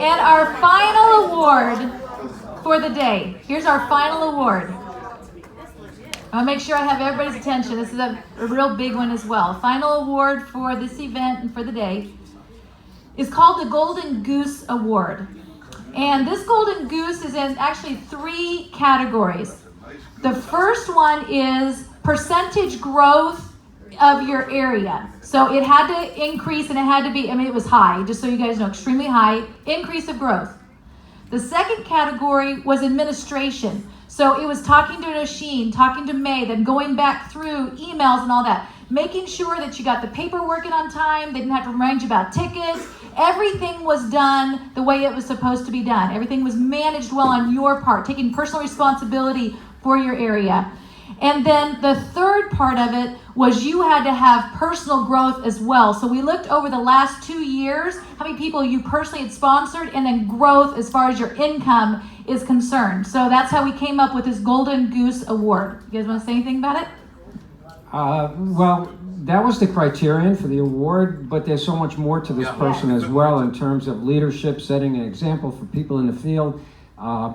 And our final award for the day. Here's our final award. I'll make sure I have everybody's attention. This is a real big one as well. Final award for this event and for the day is called the Golden Goose Award. And this Golden Goose is in actually 3 categories. The first one is percentage growth of your area. So it had to increase and it had to be, it was high, just so you guys know, extremely high increase of growth. The second category was administration. So it was talking to Osheen, talking to May, then going back through emails and all that, making sure that you got the paperwork in on time, they didn't have to remind you about tickets. Everything was done the way it was supposed to be done. Everything was managed well on your part, taking personal responsibility for your area. And then the third part of it was you had to have personal growth as well. So we looked over the last 2 years, how many people you personally had sponsored, and then growth as far as your income is concerned. So that's how we came up with this Golden Goose Award. You guys want to say anything about it? Well, that was the criterion for the award, but there's so much more to this person as well in terms of leadership, setting an example for people in the field.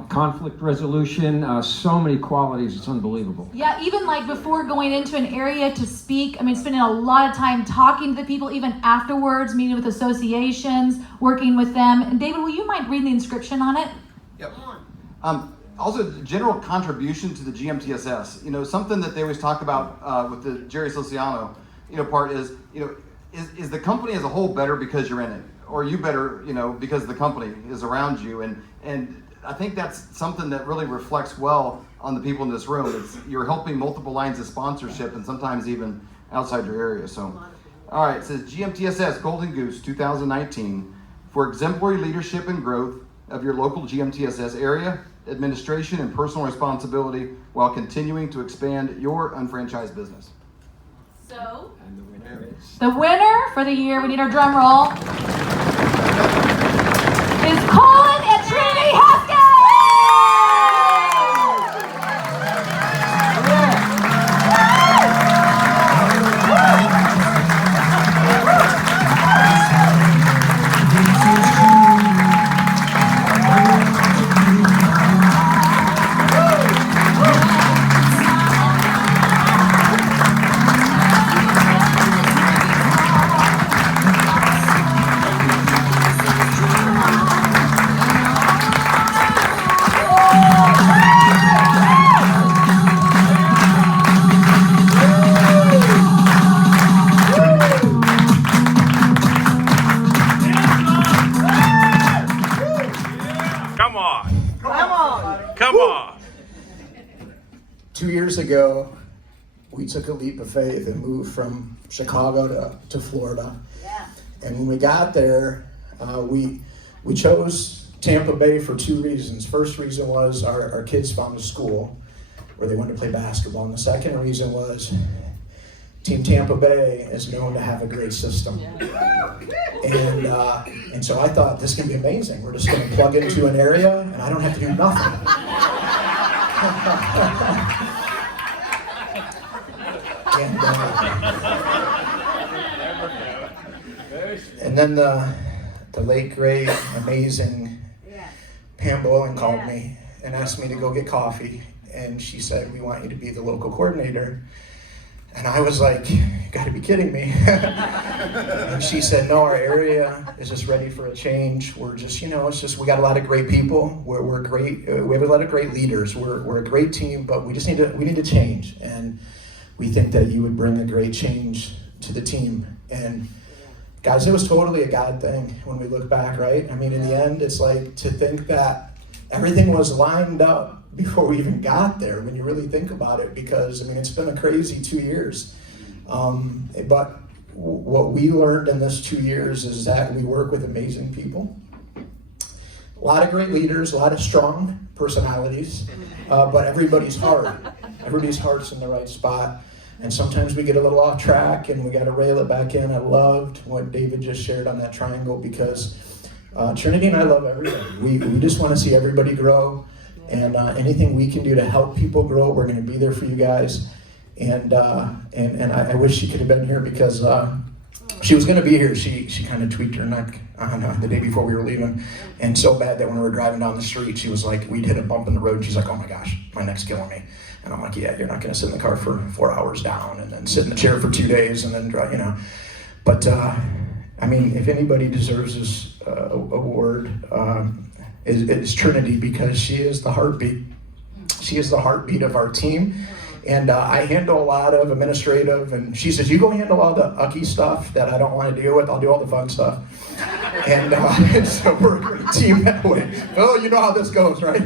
Conflict resolution, so many qualities, it's unbelievable. Yeah, even like before going into an area to speak, spending a lot of time talking to the people, even afterwards, meeting with associations, working with them. And David, will you mind reading the inscription on it? Yep. Also, general contribution to the GMTSS. Something that they always talk about with the Jerry Siciano, part is, is the company as a whole better because you're in it? Or you better, because the company is around you? And I think that's something that really reflects well on the people in this room. You're helping multiple lines of sponsorship and sometimes even outside your area. So, all right, it says GMTSS Golden Goose 2019 for exemplary leadership and growth of your local GMTSS area, administration, and personal responsibility while continuing to expand your unfranchised business. So, and the winner for the year, we need our drum roll, is Colin and Trinity Haskins! Come on. 2 years ago, we took a leap of faith and moved from Chicago to Florida. Yeah. And when we got there, we chose Tampa Bay for 2 reasons. First reason was our kids found a school where they wanted to play basketball. And the second reason was Team Tampa Bay is known to have a great system. And so I thought, this is going to be amazing. We're just going to plug into an area and I don't have to do nothing. And then the late, great, amazing Pam Bowen called me and asked me to go get coffee. And she said, we want you to be the local coordinator. And I was like, you gotta be kidding me. And she said, no, our area is just ready for a change. We're just, we got a lot of great people. We're great. We have a lot of great leaders. We're a great team, but we need to change. And we think that you would bring a great change to the team. And guys, it was totally a God thing when we look back, right? In the end, it's like to think that everything was lined up before we even got there, when you really think about it, because it's been a crazy 2 years. But what we learned in this 2 years is that we work with amazing people, a lot of great leaders, a lot of strong personalities, but everybody's heart's in the right spot. And sometimes we get a little off track and we got to rail it back in. I loved what David just shared on that triangle, because Trinity and I love everybody. We just want to see everybody grow. And anything we can do to help people grow, we're going to be there for you guys. And I wish she could have been here, because she was going to be here. She kind of tweaked her neck on the day before we were leaving, and so bad that when we were driving down the street, she was like, we'd hit a bump in the road. She's like, oh my gosh, my neck's killing me. And I'm like, yeah, you're not going to sit in the car for 4 hours down and then sit in the chair for 2 days and then drive, you know. But I mean, if anybody deserves this award, it's Trinity, because she is the heartbeat. She is the heartbeat of our team. And I handle a lot of administrative, and she says, you go handle all the ucky stuff that I don't want to deal with, I'll do all the fun stuff. And so we're a great team that way. Oh, you know how this goes, right?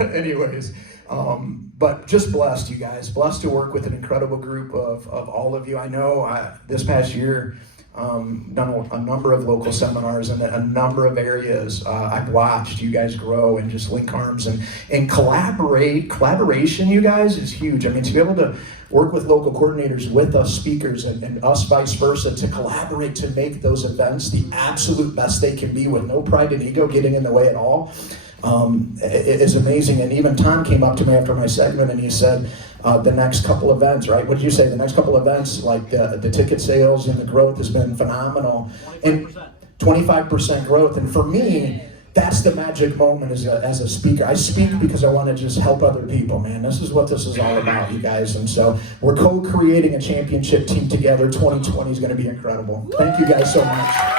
Anyways, but just blessed, you guys. Blessed to work with an incredible group of all of you. I know this past year, done a number of local seminars in a number of areas. I've watched you guys grow and just link arms and collaborate. Collaboration, you guys, is huge. I mean, to be able to work with local coordinators with us speakers and us vice versa, to collaborate to make those events the absolute best they can be with no pride and ego getting in the way at all, is amazing. And even Tom came up to me after my segment and he said, the next couple events, right? What did you say? The next couple events, like the ticket sales and the growth has been phenomenal. 25%. And 25% growth. And for me, that's the magic moment as a speaker. I speak because I want to just help other people, man. This is what this is all about, you guys. And so we're co-creating a championship team together. 2020 is going to be incredible. Thank you guys so much.